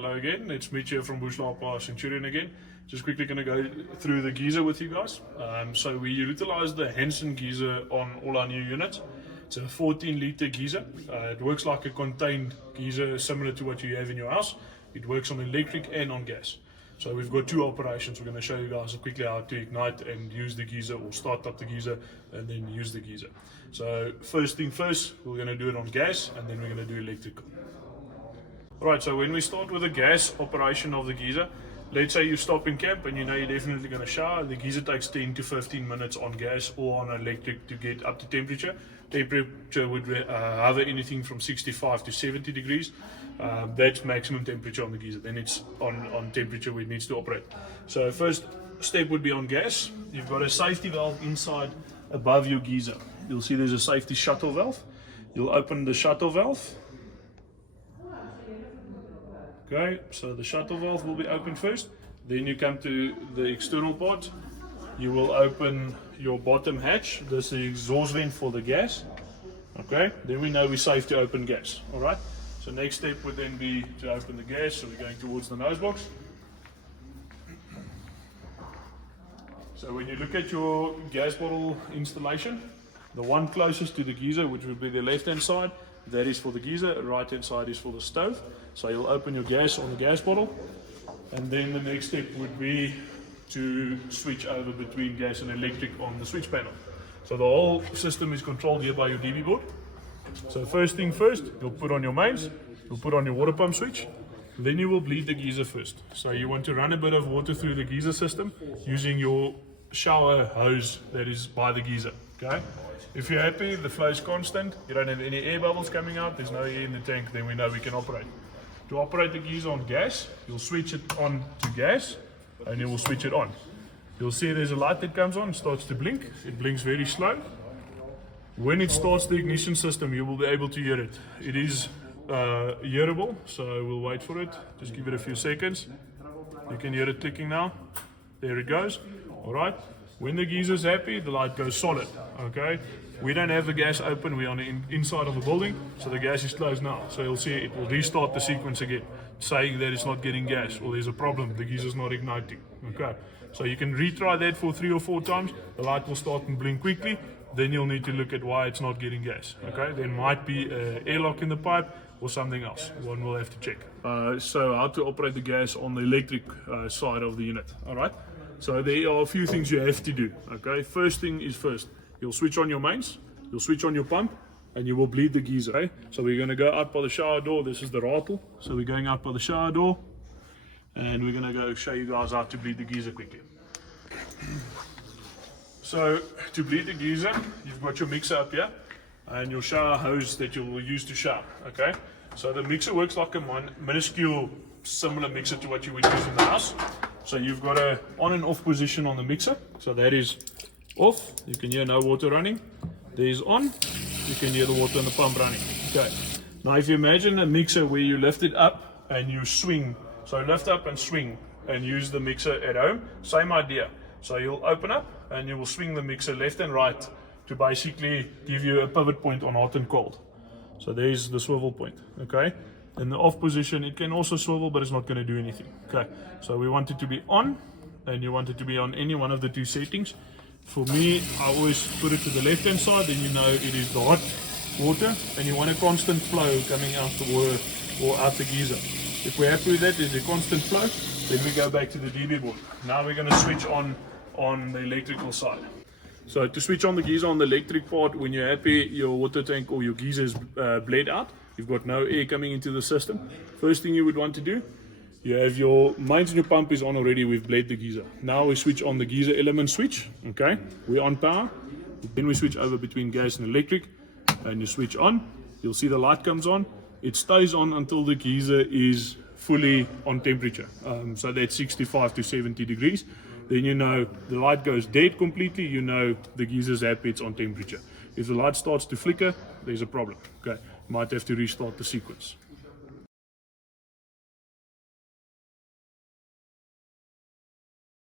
Hello again, it's Mitch here from Bush Lapa Centurion again. Just quickly going to go through the geyser with you guys. So we utilize the Hansen Geyser on all our new units. It's a 14-litre geyser. It works like a contained geyser similar to what you have in your house. It works on electric and on gas. So we've got two operations. We're going to show you guys quickly how to ignite and use the geyser, or start up the geyser and then use the geyser. So first thing first, we're going to do it on gas and then we're going to do electrical. Alright, so when we start with the gas operation of the geyser, let's say you stop in camp and you know you're definitely going to shower. The geyser takes 10 to 15 minutes on gas or on electric to get up to temperature. Temperature would hover anything from 65 to 70 degrees. That's maximum temperature on the geyser. Then it's on temperature where it needs to operate. So first step would be on gas. You've got a safety valve inside above your geyser. You'll see there's a safety shuttle valve. You'll open the shuttle valve. Okay, so the shuttle valve will be open first. Then you come to the external part. You will open your bottom hatch. This is the exhaust vent for the gas. Okay, then we know we're safe to open gas. Alright, so next step would then be to open the gas. So we're going towards the nose box. So when you look at your gas bottle installation, the one closest to the geyser, which would be the left hand side, that is for the geyser. The right hand side is for the stove. So you'll open your gas on the gas bottle, and then the next step would be to switch over between gas and electric on the switch panel. So the whole system is controlled here by your DB board. So first thing first, you'll put on your mains, you'll put on your water pump switch, then you will bleed the geyser first. So you want to run a bit of water through the geyser system using your shower hose that is by the geyser. Okay? If you're happy, the flow is constant, you don't have any air bubbles coming out, there's no air in the tank, then we know we can operate. To operate the geyser on gas, you'll switch it on to gas and you will switch it on. You'll see there's a light that comes on, starts to blink. It blinks very slow. When it starts the ignition system, you will be able to hear it. It is hearable, so we'll wait for it. Just give it a few seconds. You can hear it ticking now. There it goes. Alright. When the geyser is happy, the light goes solid. Okay. We don't have the gas open, we're on the inside of the building, so the gas is closed now. So you'll see it will restart the sequence again, saying that it's not getting gas, or there's a problem, the geyser is not igniting. Okay, so you can retry that for 3 or 4 times, the light will start and blink quickly, then you'll need to look at why it's not getting gas. Okay, there might be an airlock in the pipe or something else, one will have to check. So how to operate the gas on the electric side of the unit. Alright, so there are a few things you have to do. Okay, first thing is first. You'll switch on your mains, you'll switch on your pump, and you will bleed the geyser. Okay? So we're going to go out by the shower door. This is the rattle. So we're going out by the shower door, and we're going to go show you guys how to bleed the geyser quickly. So to bleed the geyser, you've got your mixer up here, and your shower hose that you will use to shower. Okay? So the mixer works like a minuscule, similar mixer to what you would use in the house. So you've got a on and off position on the mixer. So that is off, you can hear no water running. There's on, you can hear the water in the pump running. Okay, now if you imagine a mixer where you lift it up and you swing, so lift up and swing and use the mixer at home, same idea. So you'll open up and you will swing the mixer left and right to basically give you a pivot point on hot and cold. So there's the swivel point. Okay, in the off position it can also swivel, but it's not going to do anything. Okay, so we want it to be on, and you want it to be on any one of the two settings. For me, I always put it to the left hand side, then you know it is the hot water, and you want a constant flow coming out the water or out the geyser. If we're happy with that, there's a constant flow, then we go back to the DB board. Now we're going to switch on the electrical side. So to switch on the geyser on the electric part, when you're happy your water tank or your geyser is bled out, you've got no air coming into the system. First thing you would want to do, you have your mains and your pump is on already, we've bled the geyser. Now we switch on the geyser element switch, okay? We're on power, then we switch over between gas and electric, and you switch on, you'll see the light comes on. It stays on until the geyser is fully on temperature, so that's 65 to 70 degrees. Then you know the light goes dead completely, you know the geyser's happy, it's on temperature. If the light starts to flicker, there's a problem, okay? Might have to restart the sequence.